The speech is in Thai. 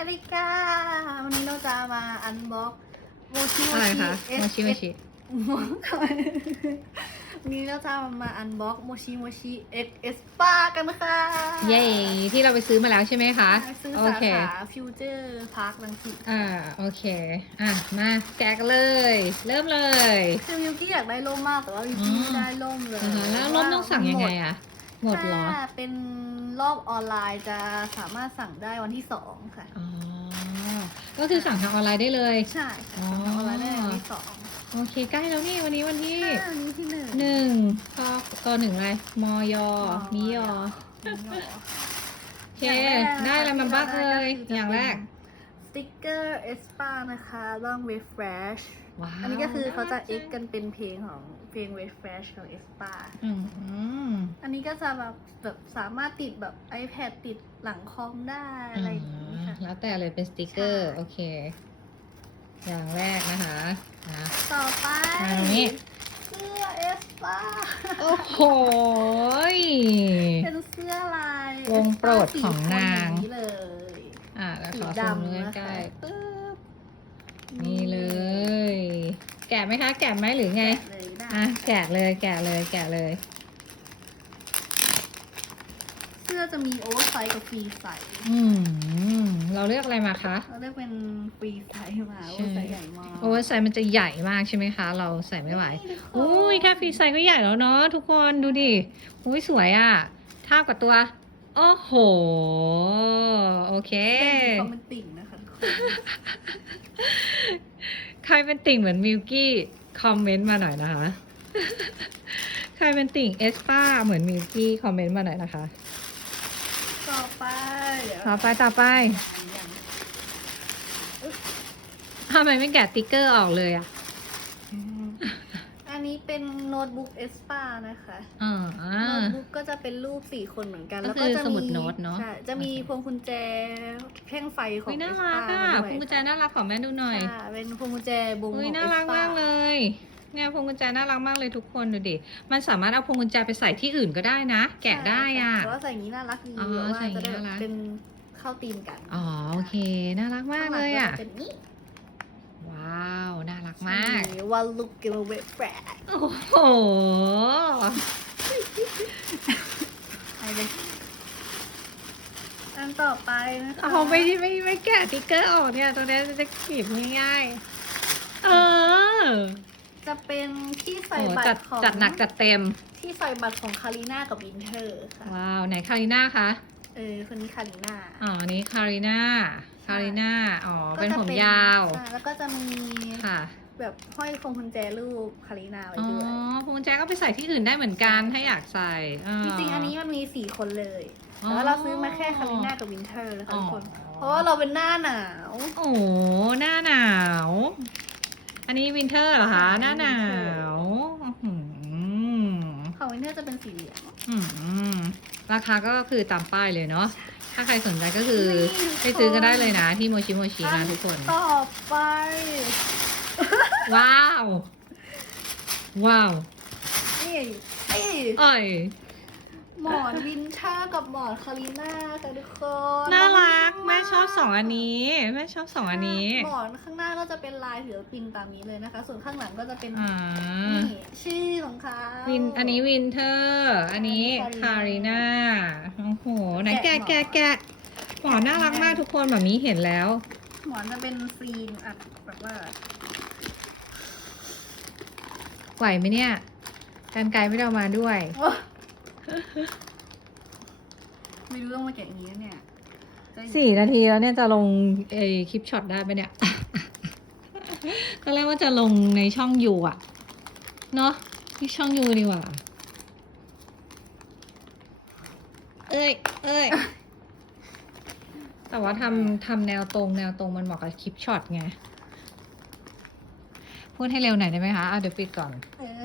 าริกา วันนี้เราจะมาอันบ็อกโมชิโมอะไรชิคะโมชิโมชิวันนี้เราจะมาอันบ็อกโมชิโมชิเอ็กเอสปากันนะคะเย้ที่เราไปซื้อมาแล้วใช่ไหมคะซื้อโอสาเคขาฟิวเจอร์พาร์คลังสิตอ่าโอเค อะ มาแกะกันเลย เริ่มเลยคือมิวกี้อยากได้ร่มมากแต่ว่ามิวกี้อืมไม่ได้ร่มเลยอ่าฮะแล้วรถต้องสั่งยังไงอะ หมดเหรอ ถ้าเป็นรอบออนไลน์จะสามารถสั่งได้วันที่สองค่ะ อ๋อ ก็คือสั่งทางออนไลน์ได้เลย ใช่อ๋อสั่งออนไลน์ได้วันที่สองโอเคใกล้แล้วนี่วันนี้วันที่อ่าวันนี้ที่หนึ่งหนึ่งกกหนึ่งอะไรมอยอมิยอโอเคได้อะไรมาบ้างเอ่ยอย่างแรกสติ๊กเกอร์เอสปานะคะร่อง refresh ว้าวอันนี้ก็คือเขาจะเอ็กกันเป็นเพลงของเพลง refresh ของเอสปาอืมอืมอันนี้ก็จะแบบแบบสามารถติดแบบ iPad ติดหลังคอมได้อะไรอย่างนี้ค่ะ แล้วแต่เลยเป็นสติกเกอร์ใช่โอเค อย่างแรกนะคะนะต่อไปอันนี้เสื้อเอสปาโอ้โหยเป็นเสื้อลายวงโปรดของนางสีคนอย่นี้เลย อะแล้วขอสีซูมดำดูนะคะใกล้ๆปึ๊บ นี่เลย แกะไหมคะ แกะไหมหรือไงแกะเลยได้อะ แกะเลย แกะเลย แกะเลย เสื้อจะมีโอเวอร์ไซส์กับฟรีไซส์อืม เราเลือกอะไรมาคะ เราเลือกเป็นฟรีไซส์มาโอเวอร์ไซส์ใหญ่มากโอเวอร์ไซส์มันจะใหญ่มากใช่ไหมคะ เราใส่ไม่ไหวนี่ทุกคนอุ้ยแค่ฟรีไซส์ก็ใหญ่แล้วเนาะทุกคน ดูดิ อุ้ยสวยอะ่ะเท่ากับตัว โอ้โห โอเค เป็นคอมเมนติ่งนะคะทุกคน ใครเป็นติ่งเหมือนมิวกี้คอมเมนต์มาหน่อยนะคะ ใครเป็นติ่งเอสป้าเหมือนมิวกี้คอมเมนต์มาหน่อยนะคะต่อไปต่อไปต่อไปอย่างทำไมไม่แกะติ๊กเกอร์ออกเลยอะ อันนี้เป็นโน้ตบุ๊กเอสปานะคะอ่าอ่าโน้ตบุ๊กก็ จะเป็นรูปสี่คนเหมือนกันก็แล้วคืก็อจะสมุมีดโน้ตเนอะใช่จะมีพวงกุญแจแท่งไฟของอุ้ยเอน่าสรัปากอะด้วยพวงกุญแจน่ารักขอแม่ดูหน่อย ค่ะเป็นพวงกุญแจบุงอุ้ยของน่ารัก Aespa มากเลย เนี่ยพวงกุญแจน่ารักมากเลยทุกคนดูดิ มันสามารถเอาพวงกุญแจไปใส่ที่อื่นก็ได้นะ แกะได้อะ แต่ว่าใส่อย่างนี้น่ารักดีอ๋อแบบว่าใส่อย่างจะนี้ได้น่ารัก เป็นเข้าตีมกันอ๋อโอเค น่ารักมากเลยอะ ข้งหงก็จเป็นนี่ว้าว น่ารักมาก วันลุกเกลเวฟแฟร์โอ้โห ไปเลยอันต่อไปนะคะเอาไม่ไม่ไม่แกะติ๊กเกอร์ออกเนี่ยตัวนี้จะขีบง่ายๆ เออ จะเป็นที่ใส่โอ้บัตจัดรของจัดหนักจัดเต็ม ที่ใส่บัตรของคาริน่ากับวินเทอร์ค่ะ ว้าว ไหนคาริน่าคะ เออ คนนี้คาริน่า อ๋อ นี่คาริน่า คาริน่า อ๋อ เป็นผมยาวอ่แล้วก็จะมี ค่ะ แบบห้อยพวงกุญแจรูปคาริน่าไว้อ๋อด้วย พวงกุญแจก็ไปใส่ที่อื่นได้เหมือนกันถ้าอยากใส่าจริงๆ อันนี้มันมีสี่คนเลยอ๋อแต่ว่าเราซื้อมาแค่คาริน่ากับวินเทอร์นะคะทุกคน อ๋อ เพราะว่าเราเป็นหน้าหนาว โอ้โหหน้าหนาว อันนี้วินเทอร์เหรอคะใช่หน้าหนาวอื้อหือของวินเทอร์จะเป็นสีเหลืองอืมราคาก็คือตามป้ายเลยเนาะถ้าใครสนใจก็คือนี่ไปซื้อก็ได้เลยนะที่โมชิโมชินะทุกคน ต่อไป ว้าว ว้าวนี่ไอ้เอ้ยหมอนวินเทอร์กับหมอนคาริน่าค่ะทุกคนน่ารักแม่ชอบสองอันนี้แม่ชอบสองอันนี้ หมอนข้างหน้าก็จะเป็นลายศิลปินตามนี้เลยนะคะ ส่วนข้างหลังก็จะเป็นอ่านี่ชื่อของเขาวินอันนี้วินเทอร์อันนี้คาริน่าโอ้โหไหนแกะแกะแกะหมอน่ารักมากทุกคนแบบนี้เห็นแล้ว หมอนจะเป็นซีนอัดแบบว่าไหวไหมเนี่ยกันไกลไม่ได้เอามาด้วย โอ๊ยไม่รู้ต้องมาแกะอย่างนี้นะเนี่ยจะสี่นาทีแล้วเนี่ยจะลงเอคลิปช็อตได้ไหมเนี่ยก็เรียกว่าจะลงในช่องยูอะเนาะที่ช่องยูดีกว่า เอ้ย เอ้ย แต่ว่าทำทำแนวตรงแนวตรงมันเหมาะกับคลิปช็อตไง พูดให้เร็วหน่อยได้ไหมคะ อะเดี๋ยวปิดก่อน